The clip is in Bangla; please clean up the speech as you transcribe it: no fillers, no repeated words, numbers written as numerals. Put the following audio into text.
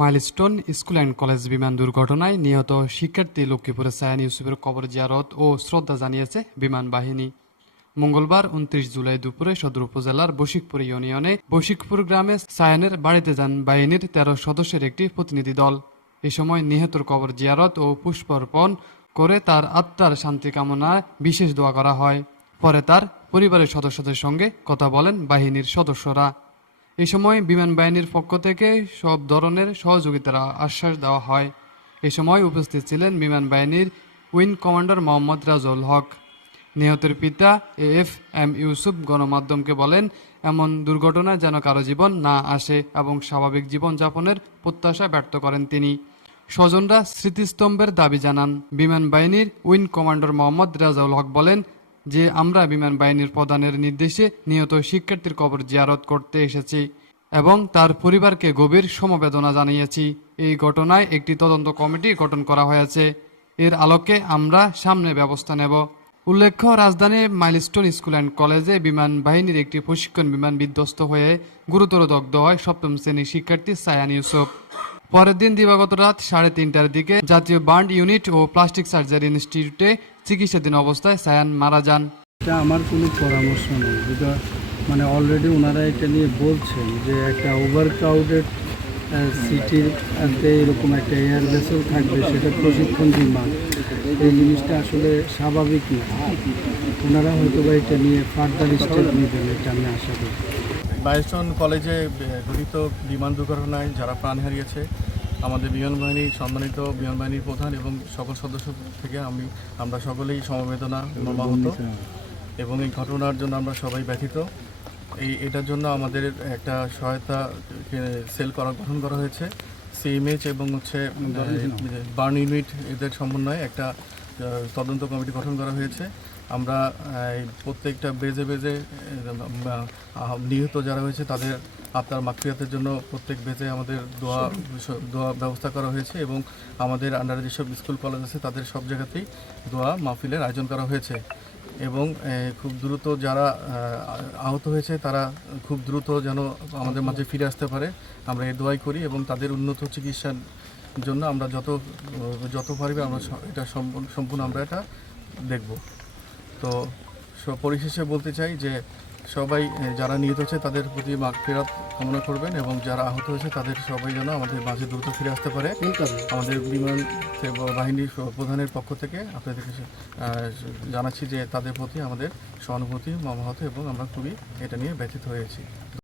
মাইলস্টোন স্কুল অ্যান্ড কলেজ বিমান দুর্ঘটনায় নিহত শিক্ষার্থী লক্ষ্মীপুরের সায়ান ইউসুফের কবর জিয়ারত ও শ্রদ্ধা জানিয়েছে বিমান বাহিনী। মঙ্গলবার ২৯ জুলাই দুপুরে সদর উপজেলার বশিকপুর ইউনিয়নে বশিকপুর গ্রামে সায়ানের বাড়িতে যান বাহিনীর ১৩ সদস্যের একটি প্রতিনিধি দল। এ সময় নিহতর কবর জিয়ারত ও পুষ্পার্পণ করে তার আত্মার শান্তি কামনায় বিশেষ দোয়া করা হয়। পরে তার পরিবারের সদস্যদের সঙ্গে কথা বলেন বাহিনীর সদস্যরা। এ সময় বিমান বাহিনীর পক্ষ থেকে সব ধরনের সহযোগিতার আশ্বাস দেওয়া হয়। এ সময় উপস্থিত ছিলেন বিমান বাহিনীর উইং কমান্ডার মোহাম্মদ রাজউল হক। নিহতের পিতা AFM ইউসুফ গণমাধ্যমকে বলেন, এমন দুর্ঘটনায় যেন কারো জীবন না আসে এবং স্বাভাবিক জীবনযাপনের প্রত্যাশা ব্যর্থ করেন তিনি। স্বজনরা স্মৃতিস্তম্ভের দাবি জানান। বিমান বাহিনীর উইং কমান্ডার মোহাম্মদ রাজউল হক বলেন যে আমরা বিমান বাহিনীর প্রধানের নির্দেশে নিহত শিক্ষার্থীর কবর জিয়ারত করতে এসেছি এবং তার পরিবারকে গভীর সমবেদনা জানিয়েছি। এই ঘটনায় একটি তদন্ত কমিটি গঠন করা হয়েছে। এর আলোকে আমরা সামনে ব্যবস্থা নেব। উল্লেখ্য, রাজধানীর মাইলস্টোন স্কুল অ্যান্ড কলেজে বিমান বাহিনীর একটি প্রশিক্ষণ বিমান বিধ্বস্ত হয়ে গুরুতর দগ্ধ হয় সপ্তম শ্রেণীর শিক্ষার্থী সায়ান ইউসুফ। পরের দিন দিবাগত রাত ৩:৩০টার দিকে জাতীয় বার্ন ইউনিট ও প্লাস্টিক সার্জারি ইনস্টিটিউটে চিকিৎসাধীন অবস্থায় সায়ান মারা যান। এটা আমার কোনো পরামর্শ নেই, মানে অলরেডি ওনারা এটা নিয়ে বলছেন যে একটা ওভার ক্রাউডেড সিটিতে এরকম একটা এয়ার ভেসেল থাকবে, সেটা প্রশিক্ষণ বিমান, এই জিনিসটা আসলে স্বাভাবিক না। ওনারা হয়তো বা এটা নিয়ে ফার্দার স্টেপ নেবেন, এটা আমি আশা করি। মাইলস্টোন কলেজে ঘটিত বিমান দুর্ঘটনায় যারা প্রাণ হারিয়েছে, আমাদের বিমান বাহিনীর সম্মানিত বিমান বাহিনীর প্রধান এবং সকল সদস্য থেকে আমরা সকলেই সমবেদনা মর্মাহত এবং এই ঘটনার জন্য আমরা সবাই ব্যথিত। এটার জন্য আমাদের একটা সহায়তা সেল গঠন করা হয়েছে। CMH এবং বার্ন ইউনিট এদের সমন্বয়ে একটা তদন্ত কমিটি গঠন করা হয়েছে। আমরা প্রত্যেকটা বেজে নিহত যারা হয়েছে তাদের আত্মার মাগফিরাতের জন্য প্রত্যেক বেজে আমাদের দোয়া ব্যবস্থা করা হয়েছে এবং আমাদের আন্ডারে যেসব স্কুল কলেজ আছে তাদের সব জায়গাতেই দোয়া মাহফিলের আয়োজন করা হয়েছে এবং খুব দ্রুত যারা আহত হয়েছে তারা খুব দ্রুত যেন আমাদের মাঝে ফিরে আসতে পারে আমরা এই দোয়াই করি এবং তাদের উন্নত চিকিৎসার জন্য আমরা যত পারবে আমরা এটা সম্পূর্ণ আমরা এটা দেখব। তো পরিশেষে বলতে চাই যে সবাই যারা নিহত হয়েছে তাদের প্রতি মাগফিরাত কামনা করবেন এবং যারা আহত হয়েছে তাদের সবাই যেন আমাদের মাঝে দ্রুত ফিরে আসতে পারে। আমাদের বিমান বাহিনীর প্রধানের পক্ষ থেকে আপনাদেরকে জানাচ্ছি যে তাদের প্রতি আমাদের সহানুভূতি মর্মাহত এবং আমরা খুবই এটা নিয়ে ব্যথিত হয়েছি।